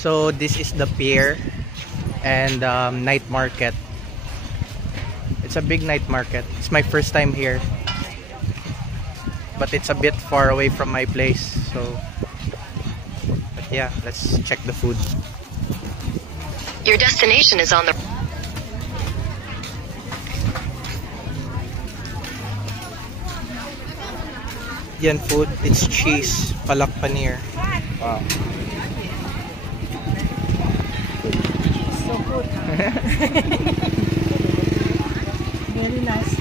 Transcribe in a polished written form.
So this is the pier and night market. It's a big night market. It's my first time here, but it's a bit far away from my place. So but yeah, let's check the food. Your destination is on the... Yan food, it's cheese, palak paneer. Wow. So good. Very nice.